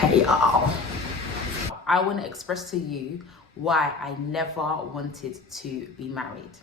Hey y'all, I want to express to you why I never wanted to be married.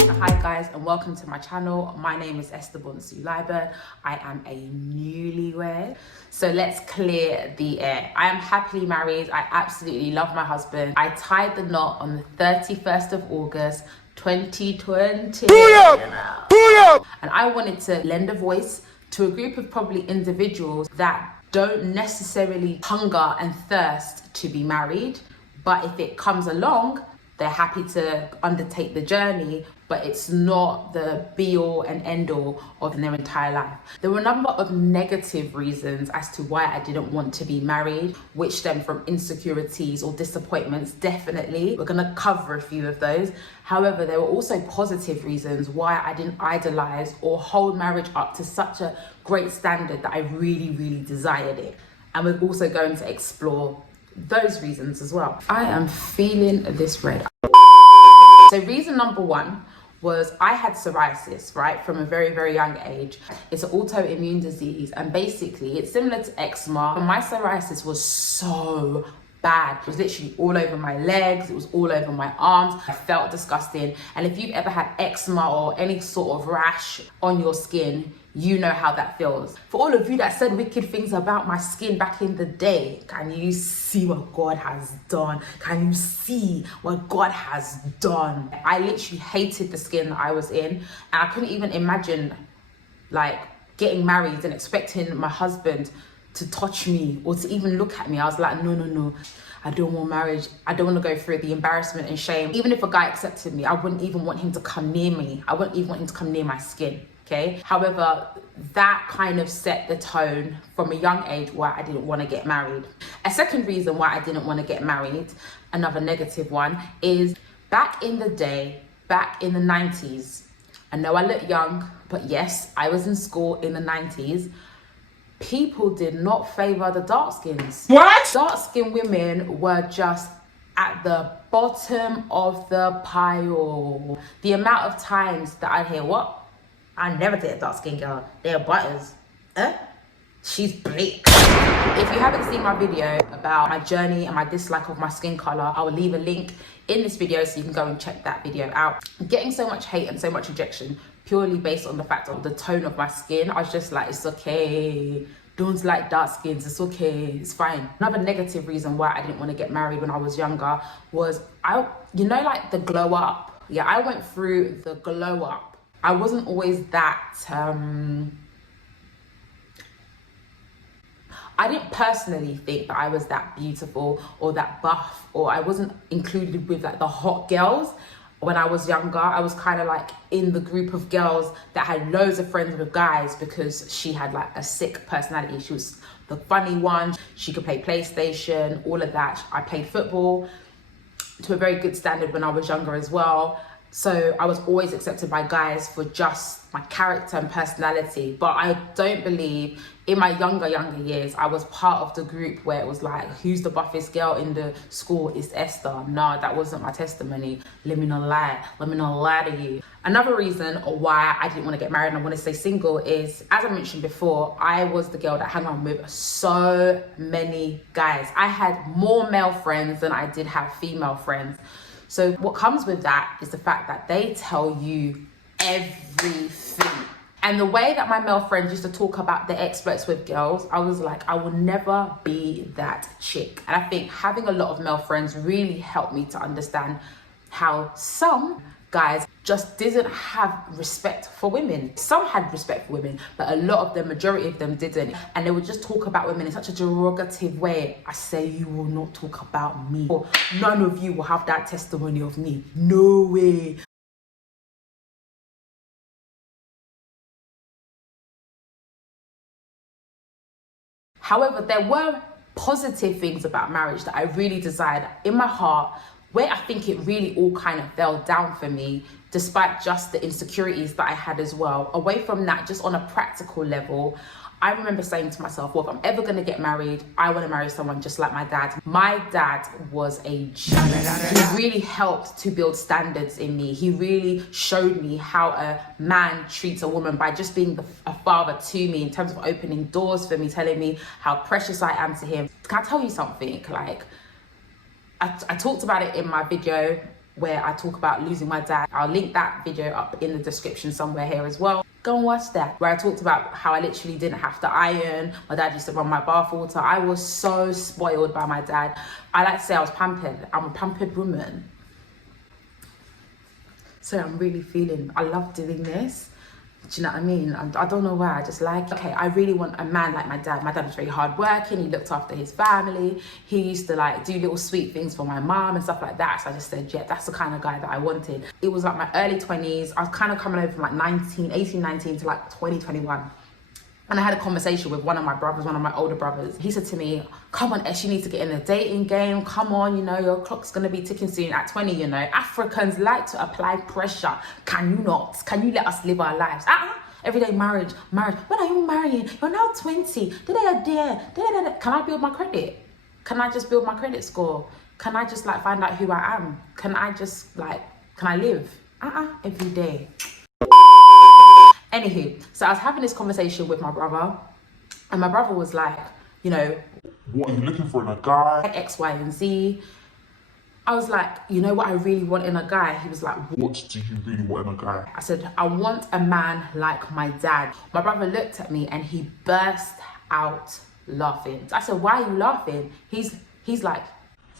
So hi guys, and welcome to my channel. My name is Esther Bonsu-Liburd. I am a newlywed. So let's clear the air. I am happily married. I absolutely love my husband. I tied the knot on the 31st of August 2020. And I wanted to lend a voice to a group of probably individuals that don't necessarily hunger and thirst to be married, but if it comes along, they're happy to undertake the journey, but it's not the be all and end all of their entire life. There were a number of negative reasons as to why I didn't want to be married, which stem from insecurities or disappointments, definitely. We're gonna cover a few of those. However, there were also positive reasons why I didn't idolize or hold marriage up to such a great standard that I really desired it. And we're also going to explore those reasons as well. I am feeling this red. So reason number one was I had psoriasis, right, from a very young age. It's an autoimmune disease, and basically it's similar to eczema. And my psoriasis was so bad. It was literally all over my legs, it was all over my arms. I felt disgusting. And if you've ever had eczema or any sort of rash on your skin, you know how that feels. For all of you that said wicked things about my skin back in the day, can you see what God has done? Can you see what God has done? I literally hated the skin that I was in, and I couldn't even imagine like getting married and expecting my husband to touch me or to even look at me. I was like, no, I don't want marriage. I don't want to go through the embarrassment and shame. Even if a guy accepted me, I wouldn't even want him to come near me. I wouldn't even want him to come near my skin. Okay. However, that kind of set the tone from a young age why I didn't want to get married. A second reason why I didn't want to get married, another negative one, is back in the day, back in the 90s. I know I look young, but yes, I was in school in the 90s. People did not favor the dark skins. What? Dark skinned women were just at the bottom of the pile. The amount of times that I hear, what? I never date a dark skinned girl. They're butters. She's bleak. If you haven't seen my video about my journey and my dislike of my skin color, I will leave a link in this video so you can go and check that video out. I'm getting so much hate and so much rejection purely based on the fact of the tone of my skin. I was just like, it's okay. Don't like dark skins, it's okay, it's fine. Another negative reason why I didn't want to get married when I was younger was, like the glow up. Yeah, I went through the glow up. I wasn't always that, I didn't personally think that I was that beautiful or that buff, or I wasn't included with like the hot girls. When I was younger, I was kind of like in the group of girls that had loads of friends with guys because she had like a sick personality. She was the funny one. She could play PlayStation, all of that. I played football to a very good standard when I was younger as well. So I was always accepted by guys for just my character and personality. But I don't believe in my younger years, I was part of the group where it was like, who's the buffest girl in the school? It's Esther. No, that wasn't my testimony. Let me not lie to you. Another reason why I didn't want to get married and I want to stay single is, as I mentioned before, I was the girl that hung around with so many guys. I had more male friends than I did have female friends. So what comes with that is the fact that they tell you everything. And the way that my male friends used to talk about their exploits with girls, I was like, I will never be that chick. And I think having a lot of male friends really helped me to understand how some guys just didn't have respect for women. Some had respect for women, but a lot of the majority of them didn't. And they would just talk about women in such a derogative way. I say, you will not talk about me. Or none of you will have that testimony of me. No way. However, there were positive things about marriage that I really desired in my heart. Where I think it really all kind of fell down for me despite just the insecurities that I had as well. Away from that, just on a practical level, I remember saying to myself, well, if I'm ever going to get married, I want to marry someone just like my dad. My dad was a genius. He really helped to build standards in me. He really showed me how a man treats a woman by just being a father to me, in terms of opening doors for me, telling me how precious I am to him. Can I tell you something? Like, I talked about it in my video where I talk about losing my dad. I'll link that video up in the description somewhere here as well. Go and watch that, where I talked about how I literally didn't have to iron. My dad used to run my bath water. I was so spoiled by my dad. I like to say I was pampered. I'm a pampered woman. So I'm really feeling, I love doing this. Do you know what I mean? I don't know why, I just like, okay, I really want a man like my dad. My dad was very hardworking, he looked after his family. He used to like do little sweet things for my mom and stuff like that. So I just said, yeah, that's the kind of guy that I wanted. It was like my early 20s. I was kind of coming over from like 18, 19 to like 20, 21. And I had a conversation with one of my brothers, one of my older brothers. He said to me, come on, Esh, you need to get in the dating game. Come on, you know, your clock's going to be ticking soon at 20, you know. Africans like to apply pressure. Can you not? Can you let us live our lives? Everyday marriage. When are you marrying? You're now 20. Can I build my credit? Can I just build my credit score? Can I just like find out who I am? Can I just like, can I live? Every day. Anywho, so I was having this conversation with my brother, and my brother was like, you know, what are you looking for in a guy? X, Y, and Z. I was like, you know what I really want in a guy? He was like, what do you really want in a guy? I said, I want a man like my dad. My brother looked at me and he burst out laughing. I said, why are you laughing? He's like,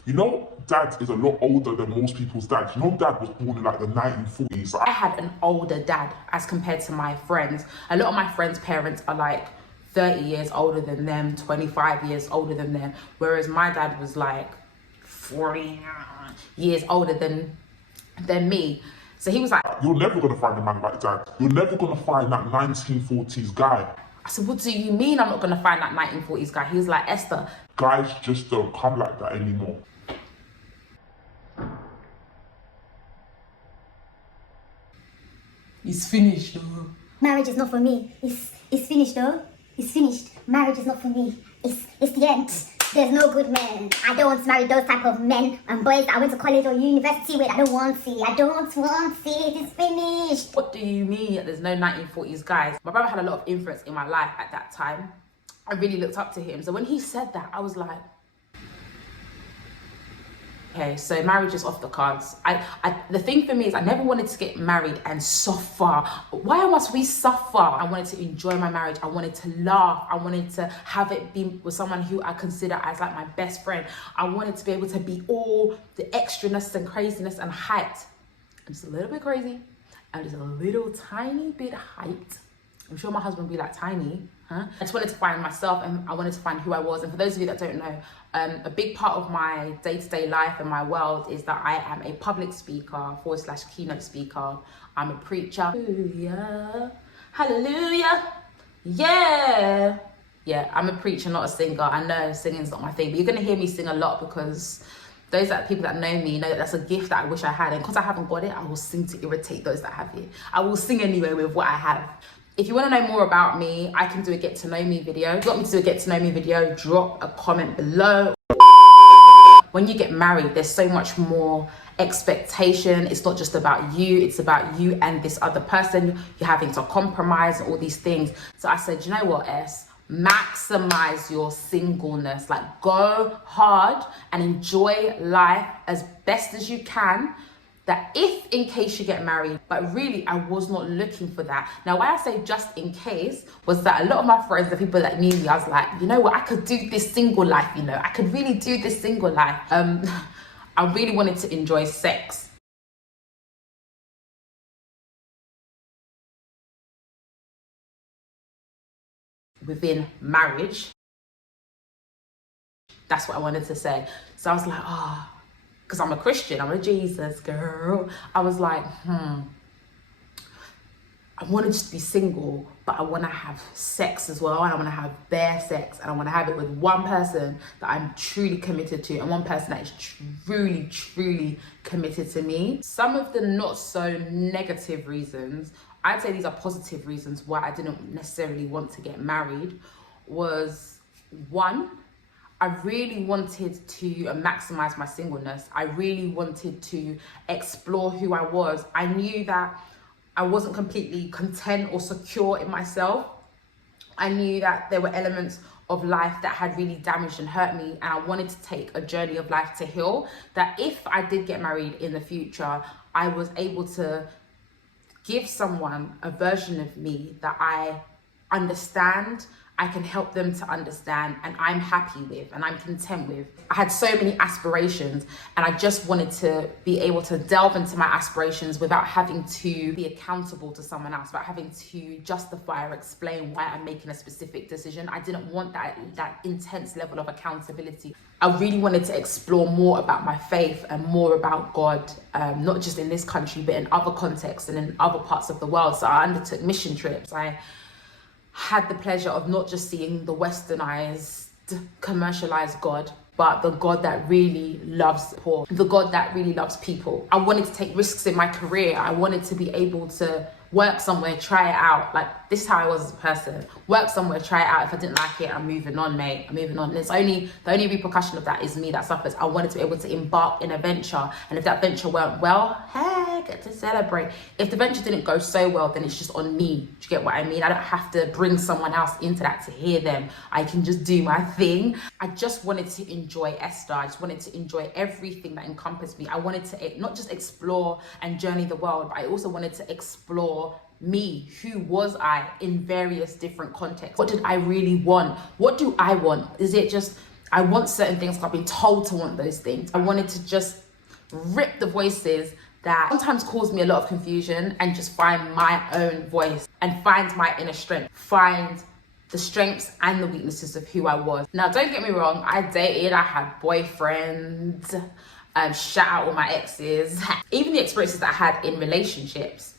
you know, dad is a lot older than most people's dad. You know, dad was born in like the 1940s. I had an older dad as compared to my friends. A lot of my friends' parents are like 30 years older than them, 25 years older than them. Whereas my dad was like 40 years older than me. So he was like, you're never going to find a man like dad. You're never going to find that 1940s guy. I said, what do you mean I'm not going to find that 1940s guy? He was like, Esther, guys just don't come like that anymore. It's finished though. Marriage is not for me. It's finished though. It's finished. Marriage is not for me. It's the end. There's no good men. I don't want to marry those type of men and boys that I went to college or university with. I don't want to. I don't want it. It's finished. What do you mean that there's no 1940s guys? My brother had a lot of influence in my life at that time. I really looked up to him. So when he said that, I was like, okay, so marriage is off the cards. The thing for me is I never wanted to get married and suffer. Why must we suffer? I wanted to enjoy my marriage. I wanted to laugh. I wanted to have it be with someone who I consider as like my best friend. I wanted to be able to be all the extraness and craziness and hyped. I'm just a little bit crazy. I'm just a little tiny bit hyped. I'm sure my husband would be like, tiny, huh? I just wanted to find myself and I wanted to find who I was. And for those of you that don't know, a big part of my day-to-day life and my world is that I am a public speaker / keynote speaker. I'm a preacher. Hallelujah. Hallelujah. Yeah. Yeah, I'm a preacher, not a singer. I know singing's not my thing, but you're going to hear me sing a lot because those people that know me know that that's a gift that I wish I had. And because I haven't got it, I will sing to irritate those that have it. I will sing anyway with what I have. If you want to know more about me, I can do a get to know me video. If you want me to do a get to know me video, drop a comment below. When you get married, there's so much more expectation. It's not just about you, it's about you and this other person. You're having to compromise and all these things. So I said, you know what, S? Maximize your singleness. Like, go hard and enjoy life as best as you can. That if in case you get married, but really I was not looking for that. Now why I say just in case was that a lot of my friends, the people that knew me, I was like, you know what, I could do this single life, you know, I could really do this single life. I really wanted to enjoy sex. Within marriage. That's what I wanted to say. So I was like, because I'm a Christian, I'm a Jesus girl. I was like, I want to just be single, but I want to have sex as well, and I want to have bare sex, and I want to have it with one person that I'm truly committed to, and one person that is truly committed to me. Some of the not so negative reasons, I'd say these are positive reasons why I didn't necessarily want to get married, was one, I really wanted to maximize my singleness. I really wanted to explore who I was. I knew that I wasn't completely content or secure in myself. I knew that there were elements of life that had really damaged and hurt me, and I wanted to take a journey of life to heal, that if I did get married in the future, I was able to give someone a version of me that I understand, I can help them to understand, and I'm happy with, and I'm content with. I had so many aspirations, and I just wanted to be able to delve into my aspirations without having to be accountable to someone else, without having to justify or explain why I'm making a specific decision. I didn't want that intense level of accountability. I really wanted to explore more about my faith and more about God, not just in this country, but in other contexts and in other parts of the world. So I undertook mission trips. I had the pleasure of not just seeing the westernized, commercialized God, but the God that really loves the poor, the God that really loves people. I wanted to take risks in my career. I wanted to be able to work somewhere, try it out. Like, this is how I was as a person. Work somewhere, try it out. If I didn't like it, I'm moving on, mate. I'm moving on. And the only repercussion of that is me that suffers. I wanted to be able to embark in a venture. And if that venture went well, hey, get to celebrate. If the venture didn't go so well, then it's just on me. Do you get what I mean? I don't have to bring someone else into that to hear them. I can just do my thing. I just wanted to enjoy Esther. I just wanted to enjoy everything that encompassed me. I wanted to not just explore and journey the world, but I also wanted to explore me. Who was I in various different contexts? What did I really want? What do I want? Is it just I want certain things because I've been told to want those things? I wanted to just rip the voices that sometimes cause me a lot of confusion and just find my own voice and find my inner strength, find the strengths and the weaknesses of who I was. Now, don't get me wrong, I dated, I had boyfriends, shout out all my exes, even the experiences that I had in relationships.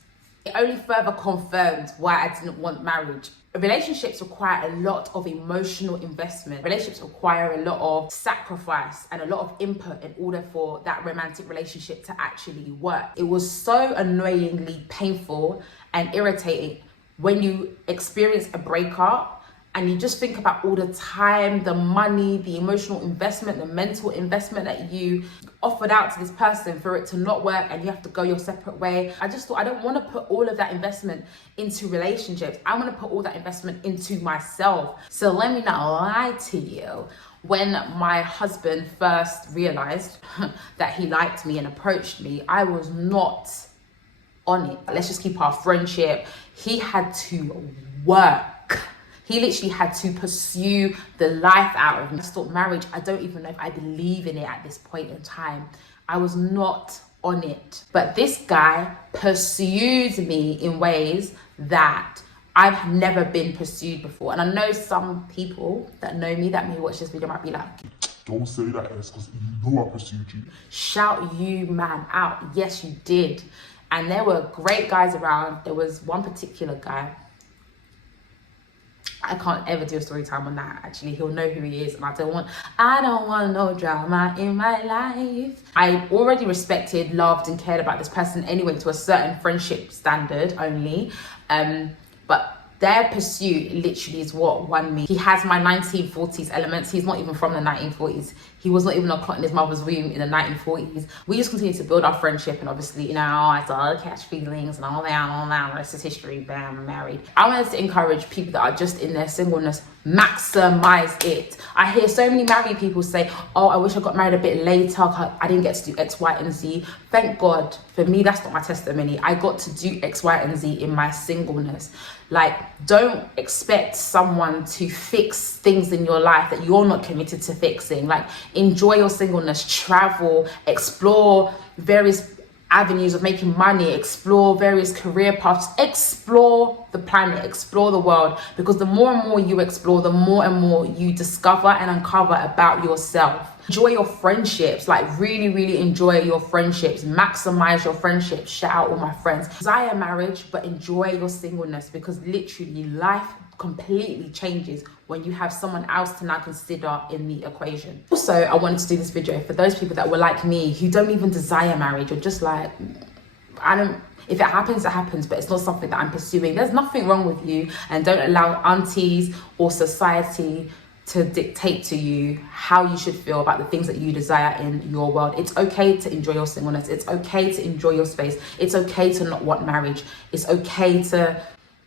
It only further confirmed why I didn't want marriage. Relationships require a lot of emotional investment. Relationships require a lot of sacrifice and a lot of input in order for that romantic relationship to actually work. It was so annoyingly painful and irritating when you experience a breakup and you just think about all the time, the money, the emotional investment, the mental investment that you offered out to this person for it to not work and you have to go your separate way. I just thought, I don't want to put all of that investment into relationships. I want to put all that investment into myself. So let me not lie to you. When my husband first realized that he liked me and approached me, I was not on it. Let's just keep our friendship. He had to work. He literally had to pursue the life out of me. I just thought marriage, I don't even know if I believe in it at this point in time. I was not on it. But this guy pursued me in ways that I've never been pursued before. And I know some people that know me, that may watch this video, might be like, don't say that, Es, because you know I pursued you. Shout you man out. Yes, you did. And there were great guys around. There was one particular guy. I can't ever do a story time on that. Actually, he'll know who he is, and I don't want no drama in my life. I already respected, loved, and cared about this person anyway, to a certain friendship standard only. But their pursuit literally is what won me. He has my 1940s elements. He's not even from the 1940s. He was not even a clot in his mother's womb in the 1940s. We just continued to build our friendship, and obviously, you know, I started to catch feelings and all that. The rest is history. Bam, I'm married. I wanted to encourage people that are just in their singleness, maximize it. I hear so many married people say, oh, I wish I got married a bit later. I didn't get to do X, Y, and Z. Thank God. For me, that's not my testimony. I got to do X, Y, and Z in my singleness. Like, don't expect someone to fix things in your life that you're not committed to fixing. Like, enjoy your singleness, travel, explore various avenues of making money, explore various career paths, explore the planet, explore the world, because the more and more you explore, the more and more you discover and uncover about yourself. Enjoy your friendships, like really enjoy your friendships, maximize your friendships. Shout out all my friends. Desire marriage, but enjoy your singleness, because literally life completely changes when you have someone else to now consider in the equation. Also, I wanted to do this video for those people that were like me, who don't even desire marriage, or just like, if it happens, it happens, but it's not something that I'm pursuing. There's nothing wrong with you, and don't allow aunties or society to dictate to you how you should feel about the things that you desire in your world. It's okay to enjoy your singleness. It's okay to enjoy your space. It's okay to not want marriage. It's okay to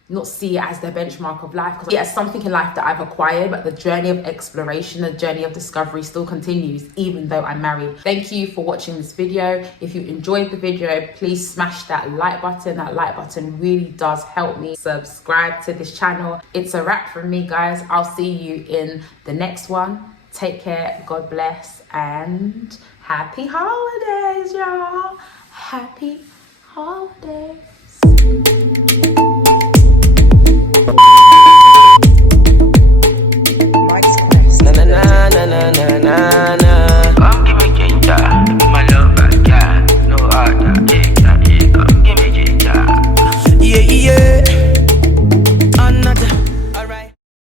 not see it as the benchmark of life, because it's something in life that I've acquired, but the journey of exploration, the journey of discovery still continues even though I'm married. Thank you for watching this video. If you enjoyed the video, please smash that like button. That like button really does help me. Subscribe to this channel. It's a wrap from me, guys. I'll see you in the next one. Take care, God bless, and happy holidays, y'all. Happy holidays.